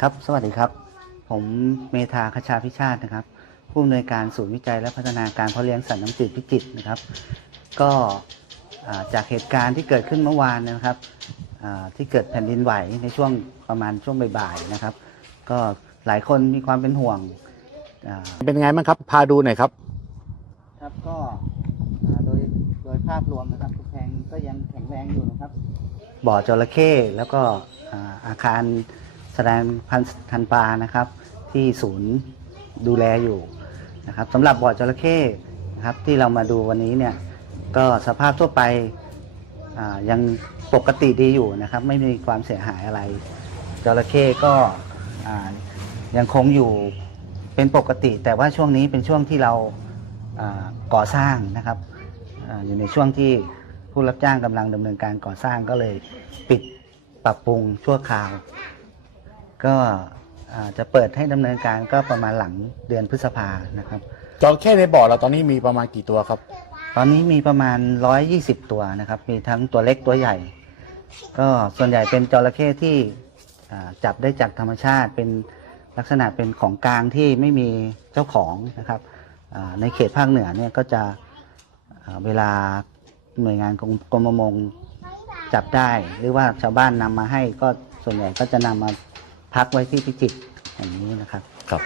ครับ สวัสดีครับ ผมเมธาคชาพิชาตินะครับ ผู้อำนวยการศูนย์วิจัยและพัฒนาการเพาะเลี้ยงสัตว์น้ำจืดพิจิตรนะครับ ก็อ่าจากเหตุการณ์ที่เกิดขึ้นเมื่อวานนะครับอ่าที่เกิดแผ่นดินไหวในช่วงประมาณช่วงบ่ายๆนะครับ ก็หลายคนมีความเป็นห่วงอ่าเป็นไงบ้างครับ พาดูหน่อยครับ ครับก็อ่าโดยโดยภาพรวมนะครับทุกแห่งก็ยังแข็งแรงอยู่นะครับ บ่อจระเข้แล้วก็อ่าอาคารแส ดงพันธันปลานะครับ ที่ศูนย์ดูแลอยู่นะครับสำหรับบ่อจระเข้นะครับที่เรามาดูวันนี้เนี่ยก็สภาพทั่วไปยังปกติดีอยู่นะครับ ไม่มีความเสียหายอะไร จระเข้ก็ยังคงอยู่เป็นปกติ แต่ว่าช่วงนี้เป็นช่วงที่เราก่อสร้างนะครับออยู่ในช่วงที่ผู้รับจ้างกำลังดำเนินการก่อสร้างก็เลยปิดปรับปรุงชั่วคราว ก็อ่าจะเปิดให้ดำเนินการก็ประมาณหลังเดือนพฤษภานะครับ จระเข้ในบ่อเราตอนนี้มีประมาณกี่ตัวครับ ตอนนี้มีประมาณ 120 ตัวนะครับ มีทั้งตัวเล็กตัวใหญ่ ก็ส่วนใหญ่เป็นจระเข้ที่อ่าจับได้จากธรรมชาติ เป็นลักษณะเป็นของกลางที่ไม่มีเจ้าของนะครับอ่าในเขตภาคเหนือเนี่ยก็จะอ่าเวลาหน่วยงานกรมกรมประมงจับได้ หรือว่าชาวบ้านนำมาให้ก็ส่วนใหญ่ก็จะนำมา พักไว้ที่พิจิตรอย่างนี้นะครับ ครับ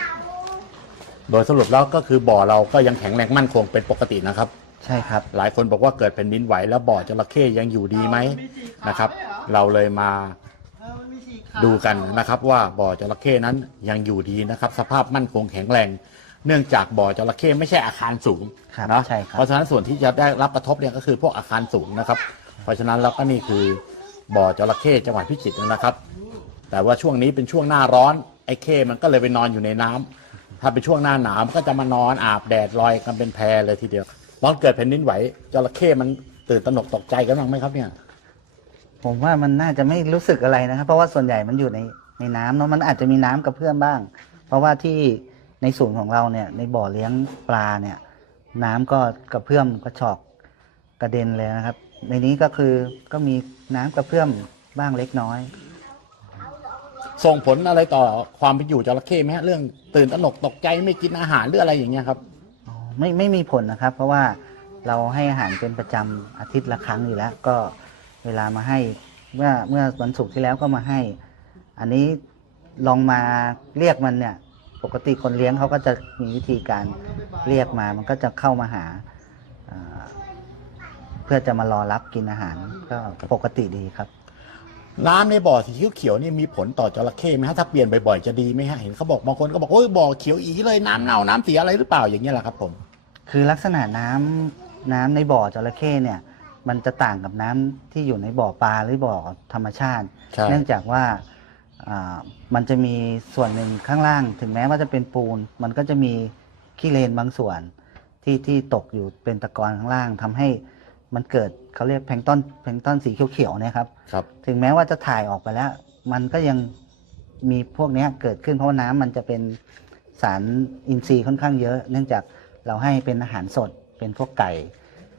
โดยสรุปแล้วก็คือบ่อเราก็ยังแข็งแรงมั่นคงเป็นปกตินะครับ ใช่ครับ หลายคนบอกว่าเกิดแผ่นดินไหวแล้วบ่อจระเข้ยังอยู่ดีไหมนะครับ เราเลยมาดูกันนะครับ ว่าบ่อจระเข้นั้นยังอยู่ดีนะครับ สภาพมั่นคงแข็งแรง เนื่องจากบ่อจระเข้ไม่ใช่อาคารสูงครับนะใช่ครับ เพราะฉะนั้นส่วนที่จะได้รับกระทบเนี่ยก็คือพวกอาคารสูงนะครับ เพราะฉะนั้นแล้วก็นี่คือบ่อจระเข้จังหวัดพิจิตรนะครับ แต่ว่าช่วงนี้เป็นช่วงหน้าร้อน ไอ้เข้มันก็เลยไปนอนอยู่ในน้ำถ้าเป็นช่วงหน้าหนาวมันก็จะมานอนอาบแดดลอยกันเป็นแพเลยทีเดียวตอนเกิดแผ่นดินไหวจระเข้มันตื่นตระหนกตกใจกันบ้างไหมครับเนี่ย ผมว่ามันน่าจะไม่รู้สึกอะไรนะครับ เพราะว่าส่วนใหญ่มันอยู่ในในน้ำเนาะมันอาจจะมีน้ำกับเพื่อมบ้าง เพราะว่าที่ในศูนย์ของเราเนี่ย ในบ่อเลี้ยงปลาเนี่ย น้ำก็กระเพื่อมกระชอกกระเด็นเลยนะครับ ในนี้ก็คือก็มีน้ำกระเพื่อมบ้างเล็กน้อย ส่งผลอะไรต่อความเป็นอยู่จระเข้ไหมฮะเรื่องตื่นตระหนกตกใจไม่กินอาหารหรืออะไรอย่างเงี้ยครับ อ๋อไม่ไม่มีผลนะครับ เพราะว่าเราให้อาหารเป็นประจำอาทิตย์ละครั้งอยู่แล้ว ก็เวลามาให้เมื่อเมื่อวันศุกร์ที่แล้วก็มาให้ อันนี้ลองมาเรียกมันเนี่ย ปกติคนเลี้ยงเขาก็จะมีวิธีการเรียกมา มันก็จะเข้ามาหาอ่าเพื่อจะมารอรับกินอาหารก็ปกติดีครับ น้ำในบ่อสีเขียวๆนี่มีผลต่อจระเข้ไหมฮะถ้าเปลี่ยนบ่อยๆจะดีไหมฮะเห็นเขาบอกบางคนก็บอกโอ้ยบ่อเขียวอีเลยน้ำเน่าน้ำเสียอะไรหรือเปล่าอย่างเงี้ยแหละครับผม คือลักษณะน้ำน้ำในบ่อจระเข้เนี่ย มันจะต่างกับน้ำที่อยู่ในบ่อปลาหรือบ่อธรรมชาติ ใช่ เนื่องจากว่าอ่ามันจะมีส่วนหนึ่งข้างล่าง ถึงแม้ว่าจะเป็นปูน มันก็จะมีขี้เลนบางส่วนที่ที่ตกอยู่เป็นตะกอนข้างล่างทำให้ มันเกิดเขาเรียกแพลงก์ต้นแพลงก์ต้นสีเขียวๆเนี่ยครับ ครับ ถึงแม้ว่าจะถ่ายออกไปแล้ว มันก็ยังมีพวกเนี้ยเกิดขึ้นเพราะว่าน้ำมันจะเป็นสารอินทรีย์ค่อนข้างเยอะ เนื่องจากเราให้เป็นอาหารสดเป็นพวกไก่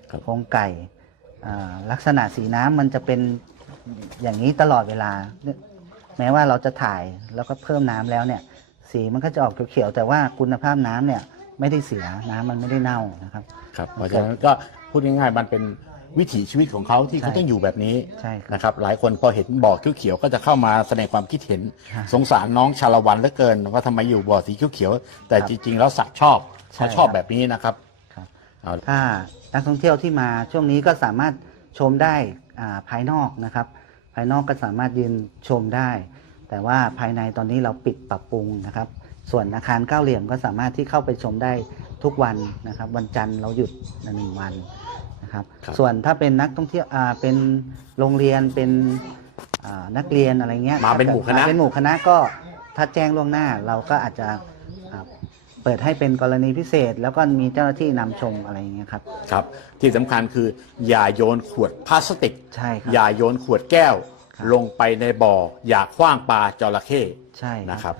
ครับ โครงไก่อ่าลักษณะสีน้ำมันจะเป็นอย่างนี้ตลอดเวลา แม้ว่าเราจะถ่ายแล้วก็เพิ่มน้ำแล้วเนี่ย สีมันก็จะออกเขียวๆแต่ว่าคุณภาพน้ำเนี่ย ไม่ได้เสียน้ำมันไม่ได้เน่านะครับ ครับเพราะฉะนั้นก็พูดง่ายๆมันเป็นวิถีชีวิตของเขาที่เขาใช่ต้องอยู่แบบนี้ใช่ครับนะครับ หลายคนพอเห็นบ่อเขียวๆก็จะเข้ามาแสดงความคิดเห็นครับสงสารน้องชาละวันเหลือเกิน ว่าทำไมอยู่บ่อสีเขียวๆแต่ครับจริงๆแล้วสัตว์ชอบใช่เขาชอบครับ แบบนี้นะครับครับเอาถ้านักท่องเที่ยวที่มาช่วงนี้ก็สามารถชมได้อ่าภายนอกนะครับ ภายนอกก็สามารถยืนชมได้ แต่ว่าภายในตอนนี้เราปิดปรับปรุงนะครับ ส่วนอาคารเก้าเหลี่ยมก็สามารถที่เข้าไปชมได้ทุกวันนะครับ วันจันทร์เราหยุดหนึ่งวันนะครับครับส่วนถ้าเป็นนักท่องเที่ยวอ่าเป็นโรงเรียนเป็นอ่านักเรียนอะไรเงี้ยมาเป็นหมู่คณะมาเป็นหมู่คณะก็ถ้าแจ้งล่วงหน้าเราก็อาจจะอ่าเปิดให้เป็นกรณีพิเศษ แล้วก็มีเจ้าหน้าที่นำชมอะไรอย่างเงี้ยครับครับ ที่สำคัญคืออย่าโยนขวดพลาสติกใช่ครับอย่าโยนขวดแก้วครับลงไปในบ่อ อย่าคว้างปลาจระเข้ใช่ครับนะครับ